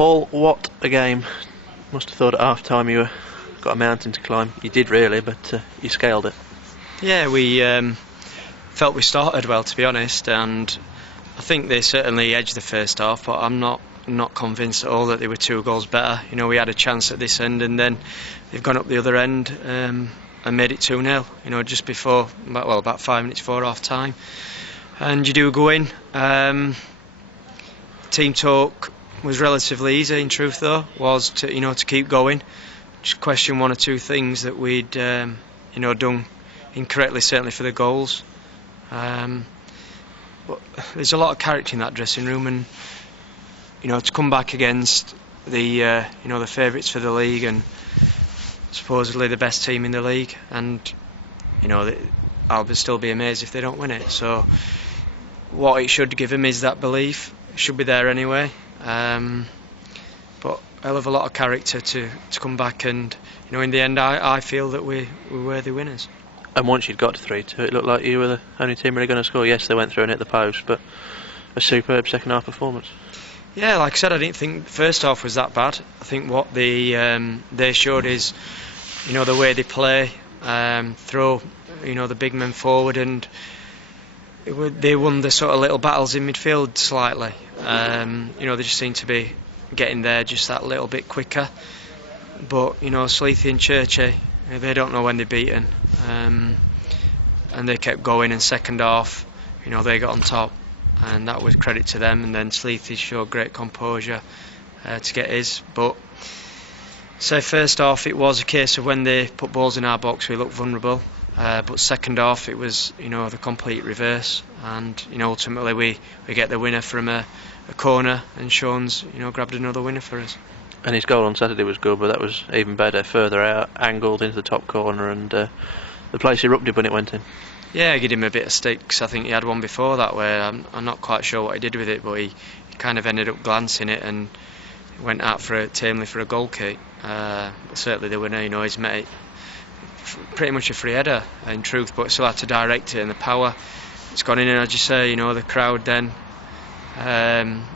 Paul, what a game. Must have thought at half time you got a mountain to climb. You did really, but you scaled it. Yeah, we felt we started well, to be honest, and I think they certainly edged the first half, but I'm not convinced at all that they were 2 goals better. You know, we had a chance at this end, and then they've gone up the other end and made it 2-0. You know, just before, well, about 5 minutes before half time, and you do go in. Team talk was relatively easy, in truth, though, was to keep going. Just question 1 or 2 things that we'd done incorrectly, certainly for the goals. But there's a lot of character in that dressing room, and to come back against the favourites for the league and supposedly the best team in the league, and I'll still be amazed if they don't win it. So what it should give them is that belief. It should be there anyway. But hell of a lot of character to come back, and in the end I feel that we're worthy winners. And once you'd got to 3-2, it looked like you were the only team really going to score. Yes, they went through and hit the post, but a superb second half performance. Yeah, like I said, I didn't think the first half was that bad. I think what they showed is the way they play, throw the big men forward, and they won the sort of little battles in midfield slightly. They just seem to be getting there just that little bit quicker. But Sleethy and Churchy, they don't know when they're beaten, and they kept going. And second half, they got on top, and that was credit to them. And then Sleethy showed great composure to get his. But so first half, it was a case of when they put balls in our box, we looked vulnerable. But second half, it was the complete reverse, and ultimately we get the winner from a corner, and Sean's grabbed another winner for us. And his goal on Saturday was good, but that was even better, further out, angled into the top corner, and the place erupted when it went in. Yeah, I gave him a bit of stick, because I think he had one before that where I'm not quite sure what he did with it, but he kind of ended up glancing it and went out tamely for a goal kick. But certainly the winner, he's met it pretty much a free header in truth, but still had to direct it, and the power, it's gone in, and as you say, the crowd then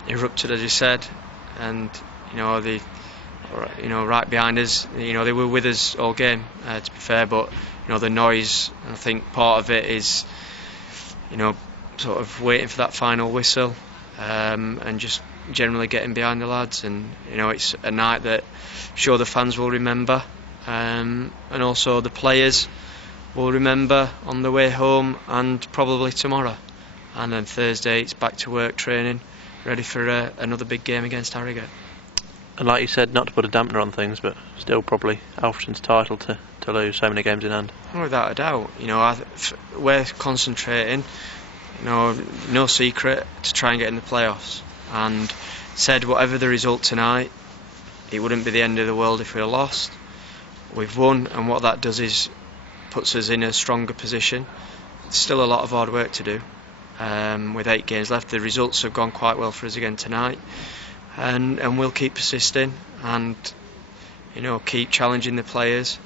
erupted, as you said, and right behind us, they were with us all game, to be fair, but the noise, I think part of it is sort of waiting for that final whistle, and just generally getting behind the lads, and it's a night that I'm sure the fans will remember. And also the players will remember on the way home, and probably tomorrow, and then Thursday it's back to work, training, ready for another big game against Harrogate. And like you said, not to put a dampener on things, but still probably Alfreton's title to lose so many games in hand. Without a doubt, we're concentrating, no secret, to try and get in the playoffs, and said whatever the result tonight, it wouldn't be the end of the world if we lost. We've won, and what that does is puts us in a stronger position. There's still a lot of hard work to do. With 8 games left, the results have gone quite well for us again tonight, and we'll keep persisting and keep challenging the players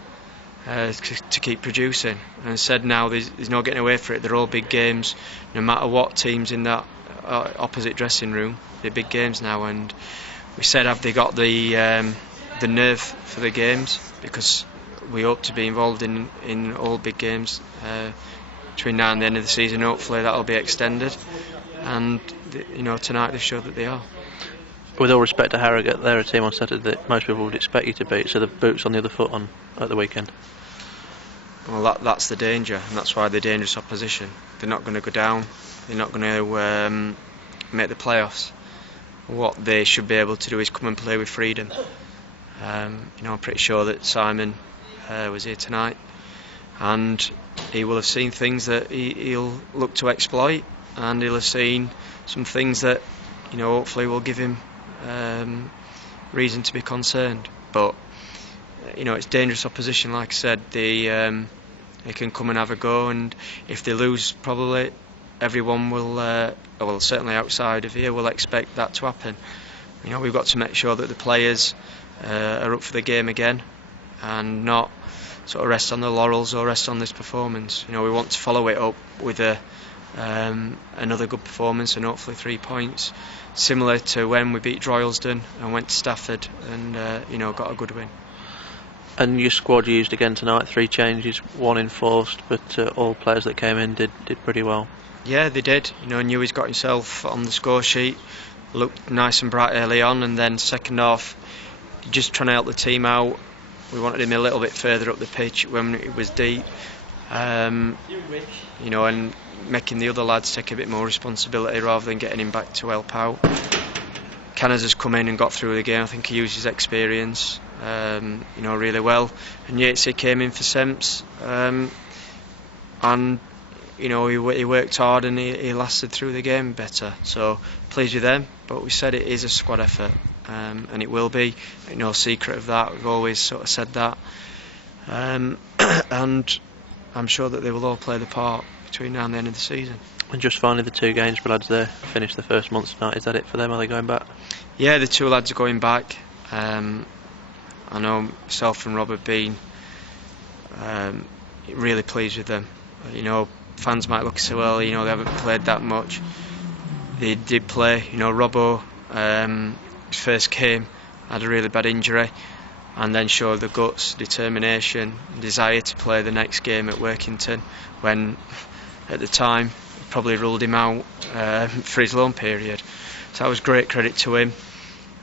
to keep producing. And as I said, now there's no getting away from it. They're all big games, no matter what team's in that opposite dressing room. They're big games now, and we said, have they got the nerve for the games, because we hope to be involved in all big games between now and the end of the season. Hopefully that'll be extended, and tonight they've showed that they are. With all respect to Harrogate, they're a team on Saturday that most people would expect you to beat, so the boot's on the other foot at the weekend. Well, that's the danger, and that's why they're dangerous opposition. They're not going to go down, they're not going to make the playoffs. What they should be able to do is come and play with freedom. I'm pretty sure that Simon was here tonight, and he will have seen things that he'll look to exploit, and he'll have seen some things that hopefully will give him reason to be concerned. But it's dangerous opposition, like I said. They can come and have a go, and if they lose, probably everyone will, certainly outside of here, will expect that to happen. We've got to make sure that the players are up for the game again, and not sort of rest on the laurels or rest on this performance. We want to follow it up with a another good performance and hopefully 3 points, similar to when we beat Droylsden and went to Stafford and got a good win. And your squad used again tonight, 3 changes, 1 enforced, but all players that came in did pretty well. Yeah, they did. Knew he's got himself on the score sheet, looked nice and bright early on, and then second half, just trying to help the team out. We wanted him a little bit further up the pitch when it was deep, and making the other lads take a bit more responsibility rather than getting him back to help out. Canners has come in and got through the game. I think he used his experience, really well. And Yates, he came in for Semps, and he worked hard and he lasted through the game better. So pleased with them. But we said it is a squad effort, and it will be. No secret of that. We've always sort of said that, and I'm sure that they will all play the part between now and the end of the season. And just finally, the 2 Gainsborough lads there finished the first month tonight. Is that it for them? Are they going back? Yeah, the 2 lads are going back. I know myself and Rob have been really pleased with them. Fans might look and say, well, they haven't played that much. They did play. Robbo, first game, had a really bad injury, and then showed the guts, determination, desire to play the next game at Workington, when at the time probably ruled him out for his loan period. So that was great credit to him.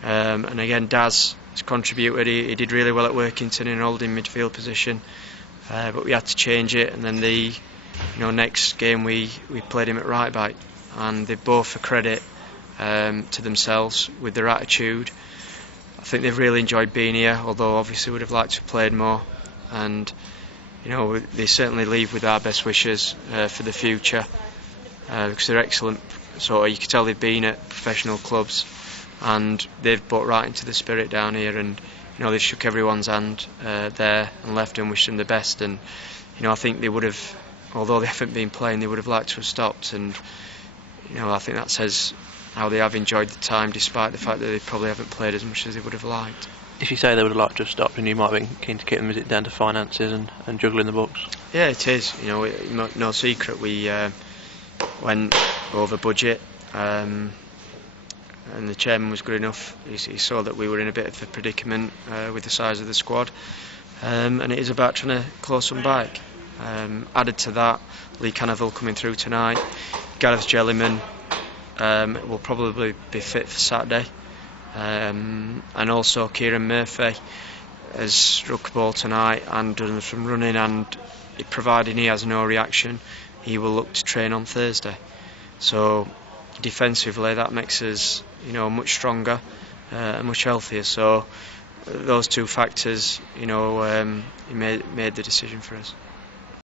And again, Daz has contributed. He did really well at Workington in an holding midfield position, but we had to change it. And then the next game we played him at right back, and they both, a credit to themselves with their attitude. I think they've really enjoyed being here, although obviously would have liked to have played more. And they certainly leave with our best wishes for the future, because they're excellent. So you can tell they've been at professional clubs, and they've bought right into the spirit down here, and they shook everyone's hand there and left and wished them the best. And I think they would have, although they haven't been playing, they would have liked to have stopped. And I think that says how they have enjoyed the time, despite the fact that they probably haven't played as much as they would have liked. If you say they would have liked to have stopped, and you might have been keen to keep them, is it down to finances and juggling the books? Yeah, it is. No secret, we went over budget, and the chairman was good enough. He saw that we were in a bit of a predicament with the size of the squad, and it is about trying to close some back. Added to that, Lee Cannaville coming through tonight. Gareth Jellyman will probably be fit for Saturday, and also Kieran Murphy has struck a ball tonight and done some running, and providing he has no reaction, he will look to train on Thursday. So defensively, that makes us much stronger and much healthier. So those 2 factors, he made the decision for us.